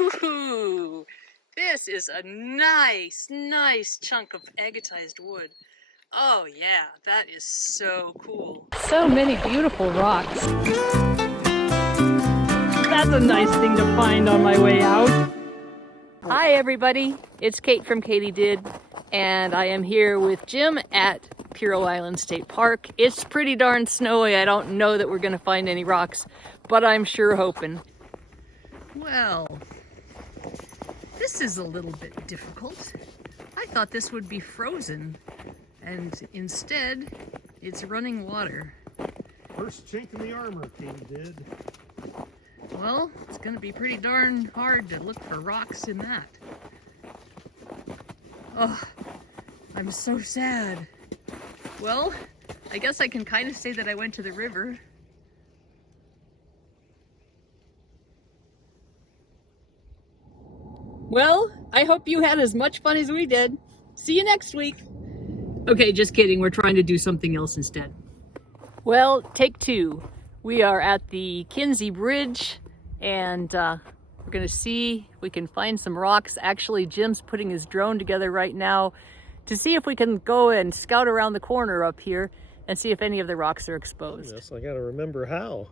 Ooh, this is a nice chunk of agatized wood. Oh yeah, that is so cool. So many beautiful rocks. That's a nice thing to find on my way out. Hi everybody, it's Kate from KatyDid, and I am here with Jim at Piro Island State Park. It's pretty darn snowy. I don't know that we're gonna find any rocks, but I'm sure hoping. Well, this is a little bit difficult. I thought this would be frozen, and instead it's running water. First chink in the armor, KatyDid. Well, it's going to be pretty darn hard to look for rocks in that. Oh, I'm so sad. Well, I guess I can kind of say that I went to the river. Well, I hope you had as much fun as we did. See you next week. Okay, just kidding. We're trying to do something else instead. Well, take two. We are at the Kinsey Bridge, and we're gonna see if we can find some rocks. Actually, Jim's putting his drone together right now to see if we can go and scout around the corner up here and see if any of the rocks are exposed. Yes, I gotta remember how.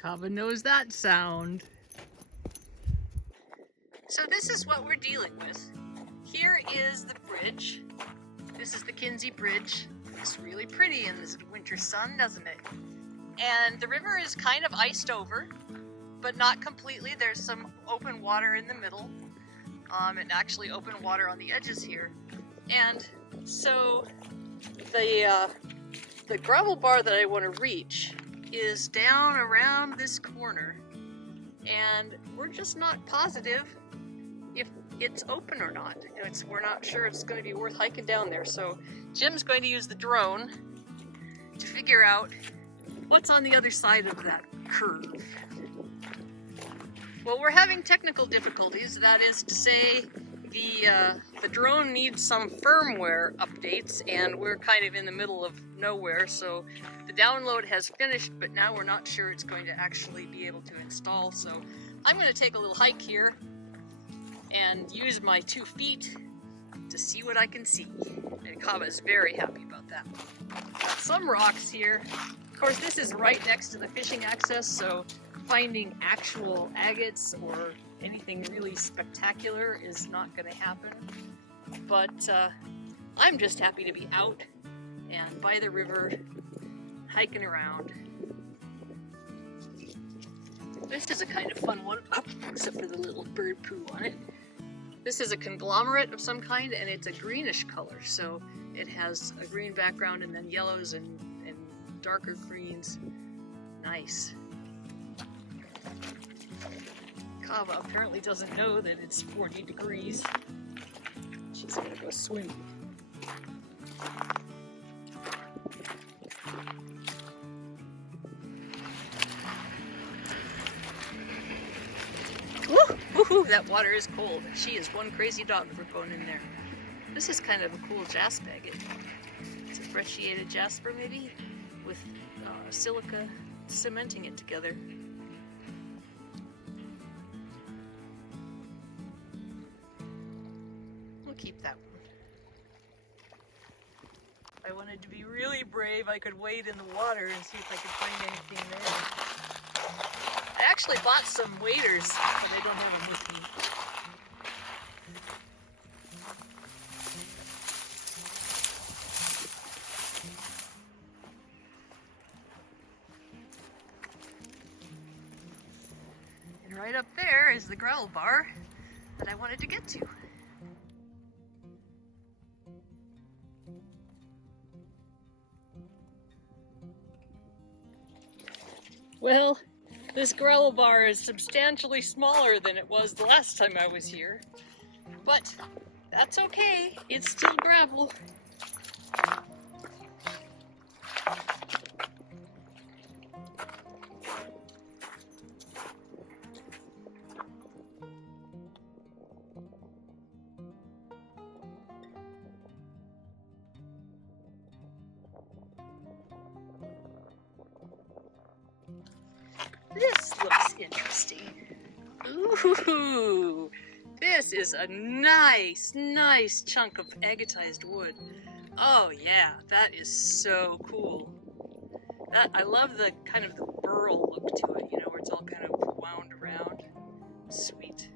Kava knows that sound. So this is what we're dealing with. Here is the bridge. This is the Kinsey Bridge. It's really pretty in this winter sun, doesn't it? And the river is kind of iced over, but not completely. There's some open water in the middle, and actually open water on the edges here. And so the gravel bar that I want to reach is down around this corner, and we're just not positive if it's open or not. We're not sure it's going to be worth hiking down there. So Jim's going to use the drone to figure out what's on the other side of that curve. Well, we're having technical difficulties. That is to say, the drone needs some firmware updates, and we're kind of in the middle of nowhere. So the download has finished, but now we're not sure it's going to actually be able to install. So I'm going to take a little hike here and use my 2 feet to see what I can see. And Kava is very happy about that. Got some rocks here. Of course, this is right next to the fishing access, so finding actual agates or anything really spectacular is not going to happen. But I'm just happy to be out and by the river, hiking around. This is a kind of fun one, except for the little bird poo on it. This is a conglomerate of some kind, and it's a greenish color, so it has a green background and then yellows and darker greens. Nice. Kava apparently doesn't know that it's 40 degrees. She's gonna go swim. Woohoo! That water is cold. She is one crazy dog for going in there. This is kind of a cool jasp agate. It's a brecciated jasper, maybe, with silica cementing it together. We'll keep that one. If I wanted to be really brave, I could wade in the water and see if I could find anything there. I actually bought some waders, but I don't have them with me. And right up there is the gravel bar that I wanted to get to. Well, this gravel bar is substantially smaller than it was the last time I was here, but that's okay, it's still gravel. This looks interesting. Ooh, this is a nice, nice chunk of agatized wood. Oh yeah, that is so cool. I love the kind of the burl look to it, you know, where it's all kind of wound around. Sweet.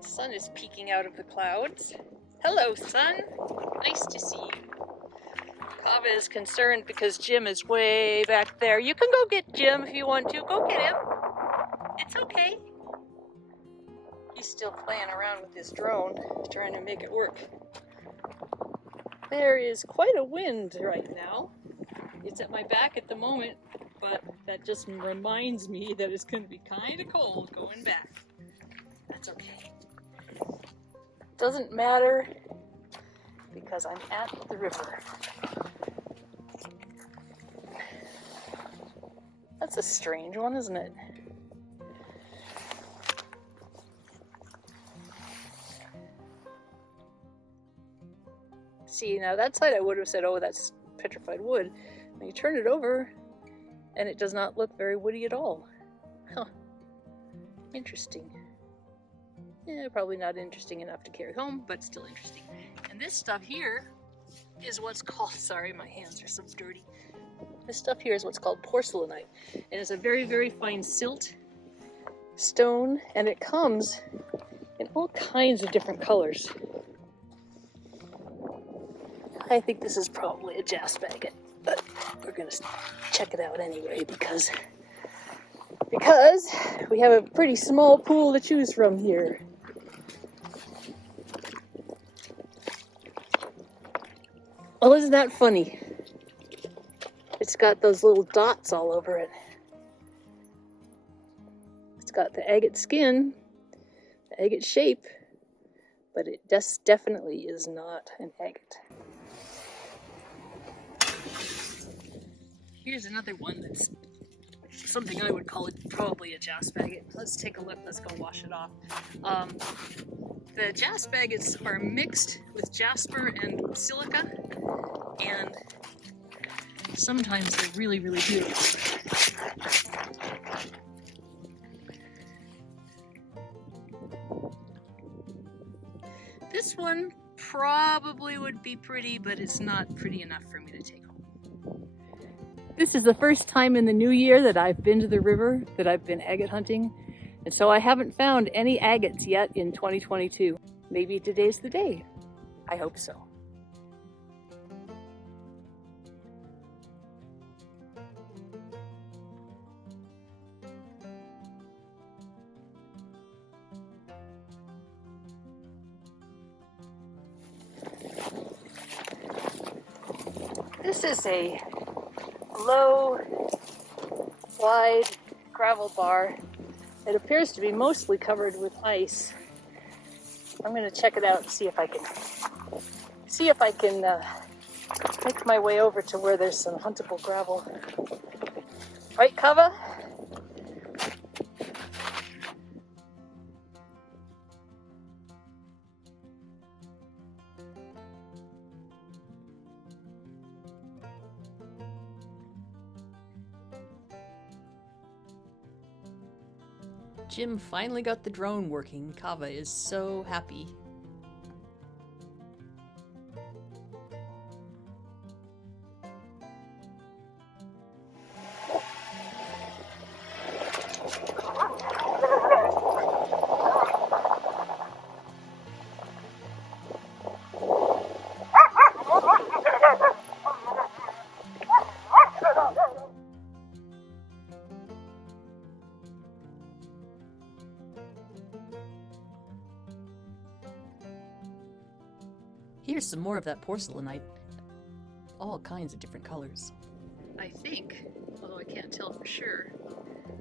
The sun is peeking out of the clouds. Hello, sun. Nice to see you. Kava is concerned because Jim is way back there. You can go get Jim if you want to. Go get him. It's okay. He's still playing around with his drone, trying to make it work. There is quite a wind right now. It's at my back at the moment, but that just reminds me that it's going to be kind of cold going back. That's okay. Doesn't matter because I'm at the river. That's a strange one, isn't it? See, now that side I would have said, oh, that's petrified wood. When you turn it over, and it does not look very woody at all. Huh. Interesting. Yeah, probably not interesting enough to carry home, but still interesting. And this stuff here is what's called, sorry, my hands are so dirty. This stuff here is what's called porcelainite. And it's a very, very fine silt stone, and it comes in all kinds of different colors. I think this is probably a jasp agate, but we're gonna check it out anyway because we have a pretty small pool to choose from here. Well, isn't that funny? It's got those little dots all over it. It's got the agate skin, the agate shape, but it definitely is not an agate. Here's another one that's something I would call it probably a jasp agate. Let's take a look. Let's go wash it off. The jasp agates are mixed with jasper and silica, and sometimes they're really, really beautiful. This one probably would be pretty, but it's not pretty enough for me to take home. This is the first time in the new year that I've been to the river, that I've been agate hunting, and so I haven't found any agates yet in 2022. Maybe today's the day. I hope so. This is a low, wide gravel bar. It appears to be mostly covered with ice. I'm going to check it out and see if I can make my way over to where there's some huntable gravel. Right, Kava? Jim finally got the drone working. Kava is so happy. Here's some more of that porcelainite. All kinds of different colors. I think, although I can't tell for sure,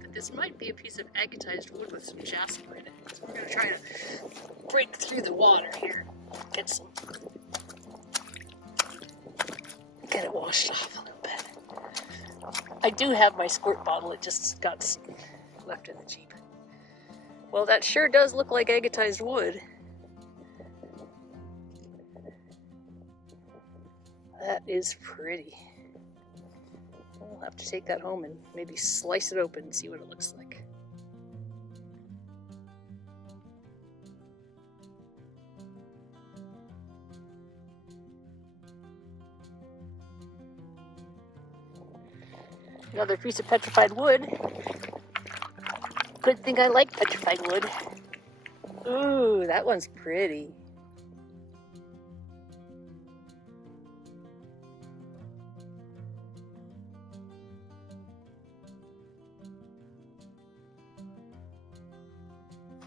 that this might be a piece of agatized wood with some jasper in it. So we're going to try to break through the water here. Get it washed off a little bit. I do have my squirt bottle. It just got left in the Jeep. Well, that sure does look like agatized wood. That is pretty. We'll have to take that home and maybe slice it open and see what it looks like. Another piece of petrified wood. Good thing I like petrified wood. Ooh, that one's pretty.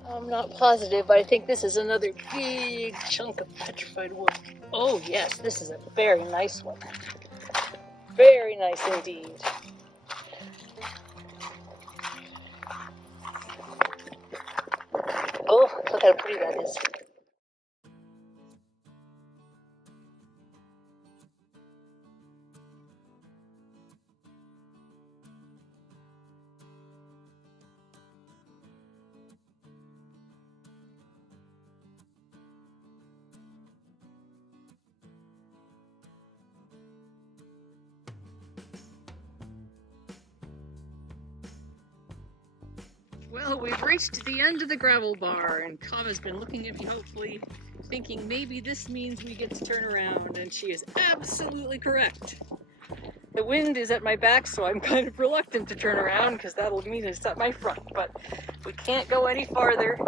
I'm not positive, but I think this is another big chunk of petrified wood. Oh yes, this is a very nice one. Very nice indeed. Oh, look how pretty that is. Well, we've reached the end of the gravel bar, and Kava's been looking at me hopefully, thinking maybe this means we get to turn around, and she is absolutely correct. The wind is at my back, so I'm kind of reluctant to turn around because that'll mean it's at my front, but we can't go any farther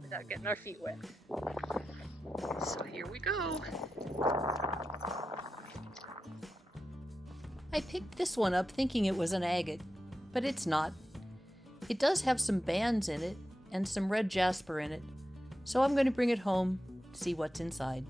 without getting our feet wet. So here we go. I picked this one up thinking it was an agate, but it's not. It does have some bands in it and some red jasper in it, so I'm going to bring it home to see what's inside.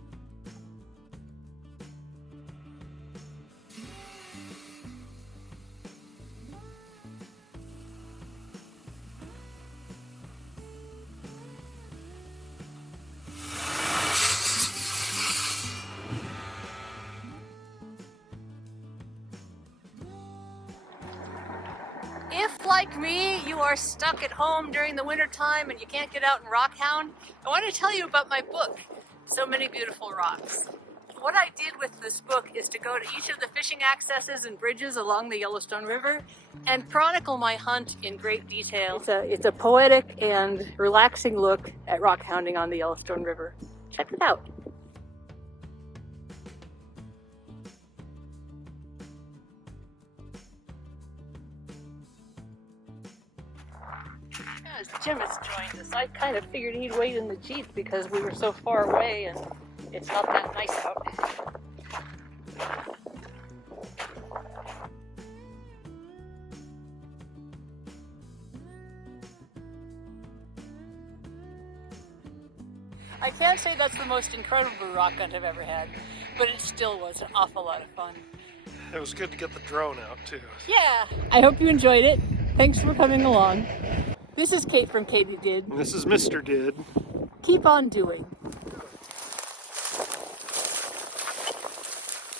If, like me, you are stuck at home during the winter time and you can't get out and rockhound, I want to tell you about my book, So Many Beautiful Rocks. What I did with this book is to go to each of the fishing accesses and bridges along the Yellowstone River and chronicle my hunt in great detail. It's a poetic and relaxing look at rockhounding on the Yellowstone River. Check it out. As Jim has joined us, I kind of figured he'd wait in the Jeep because we were so far away and it's not that nice out. I can't say that's the most incredible rock hunt I've ever had, but it still was an awful lot of fun. It was good to get the drone out too. Yeah, I hope you enjoyed it. Thanks for coming along. This is Kate from KatyDid. And this is Mr. Did. Keep on doing. I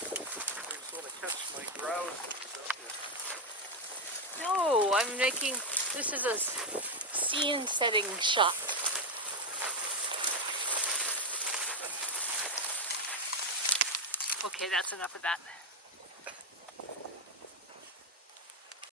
just want to catch my grouses, don't you? No, I'm making, this is a scene setting shot. Okay, that's enough of that.